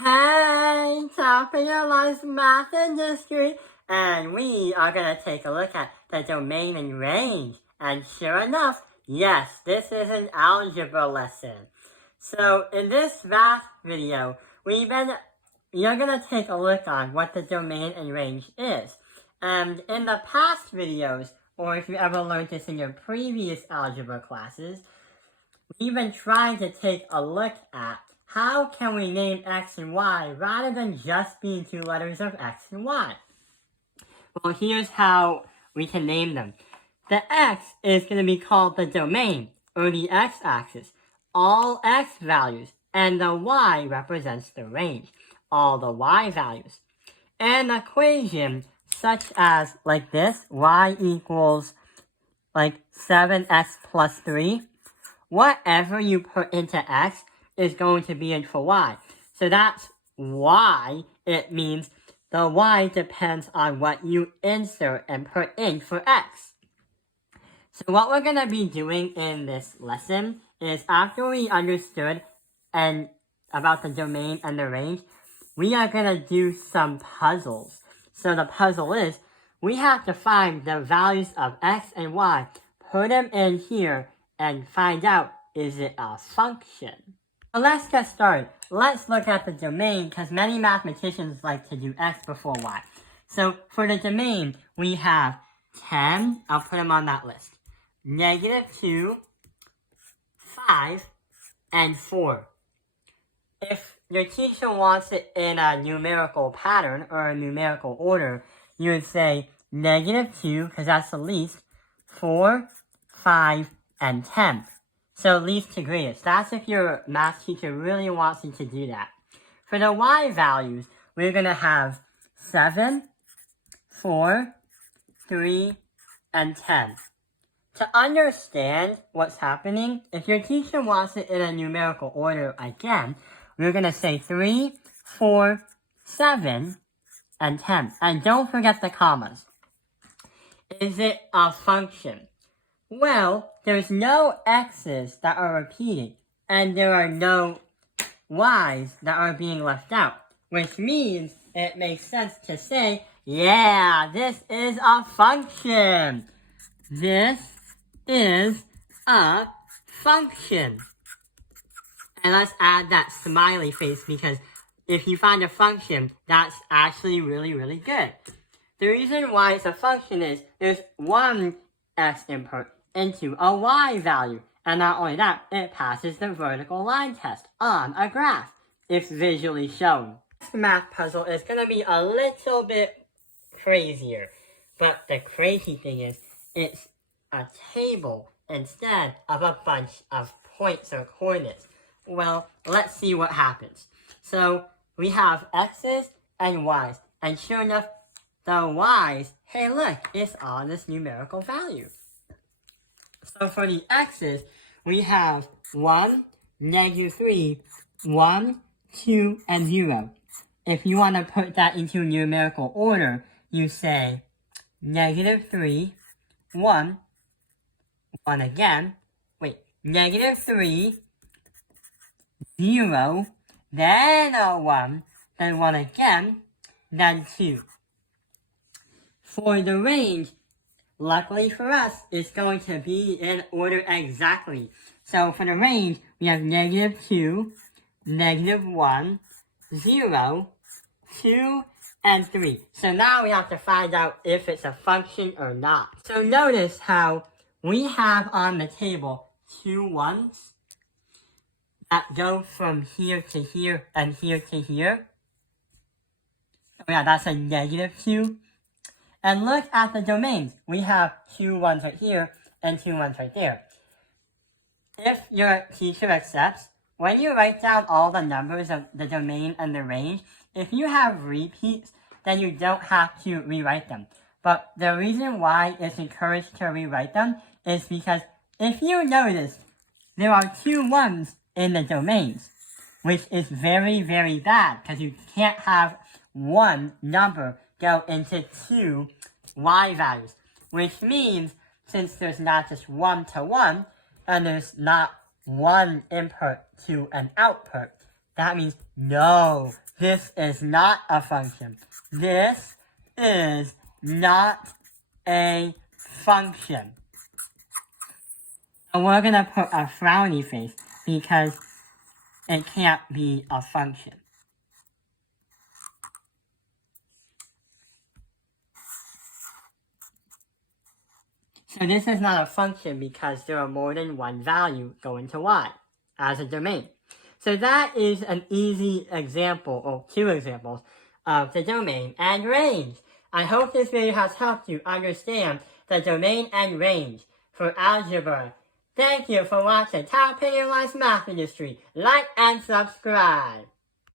Hey, top of your life's math industry, and we are going to take a look at the domain and range. And sure enough, yes, this is an algebra lesson. So in this math video, you're going to take a look on what the domain and range is. And in the past videos, or if you ever learned this in your previous algebra classes, we've been trying to take a look at how can we name x and y rather than just being two letters of x and y. Well, here's how we can name them. The x is going to be called the domain, or the x-axis, all x values, and the y represents the range, all the y values. An equation such as like this, y equals like 7x plus 3, whatever you put into x is going to be in for y. So that's why it means the y depends on what you insert and put in for x. So what we're going to be doing in this lesson is after we understood about the domain and the range, we are going to do some puzzles. So the puzzle is we have to find the values of x and y, put them in here, and find out, is it a function? So let's get started. Let's look at the domain because many mathematicians like to do x before y. So for the domain, we have 10, I'll put them on that list, -2, 5, and 4. If your teacher wants it in a numerical pattern or a numerical order, you would say -2, because that's the least, 4, 5, and 10. So least to greatest. That's if your math teacher really wants you to do that. For the y values, we're going to have 7, 4, 3, and 10. To understand what's happening, if your teacher wants it in a numerical order again, we're going to say 3, 4, 7, and 10. And don't forget the commas. Is it a function? Well, there's no x's that are repeated, and there are no y's that are being left out, which means it makes sense to say, yeah, this is a function. This is a function. And let's add that smiley face because if you find a function, that's actually really, really good. The reason why it's a function is there's one x input into a y value. And not only that, it passes the vertical line test on a graph if visually shown. This math puzzle is going to be a little bit crazier. But the crazy thing is, it's a table instead of a bunch of points or coordinates. Well, let's see what happens. So we have x's and y's. And sure enough, the y's, hey look, it's on this numerical value. So for the x's, we have 1, -3, 1, 2, and 0. If you want to put that into numerical order, you say -3, 1, 1 again, -3, 0, then a 1, then 1 again, then 2. For the range, luckily for us, it's going to be in order exactly. So for the range, we have -2, -1, 0, 2, and 3. So now we have to find out if it's a function or not. So notice how we have on the table 2 1s that go from here to here and here to here. Oh yeah, that's a -2. And look at the domains. We have 2 1s right here and 2 1s right there. If your teacher accepts, when you write down all the numbers of the domain and the range, if you have repeats, then you don't have to rewrite them. But the reason why it's encouraged to rewrite them is because if you notice, there are 2 1s in the domains, which is very, very bad because you can't have one number go into 2 y values, which means since there's not just 1 to 1, and there's not one input to an output, that means no, this is not a function. This is not a function. And we're going to put a frowny face because it can't be a function. So this is not a function because there are more than one value going to y as a domain. So that is an easy example, or two examples, of the domain and range. I hope this video has helped you understand the domain and range for algebra. Thank you for watching Taopinion Math Industry. Like and subscribe.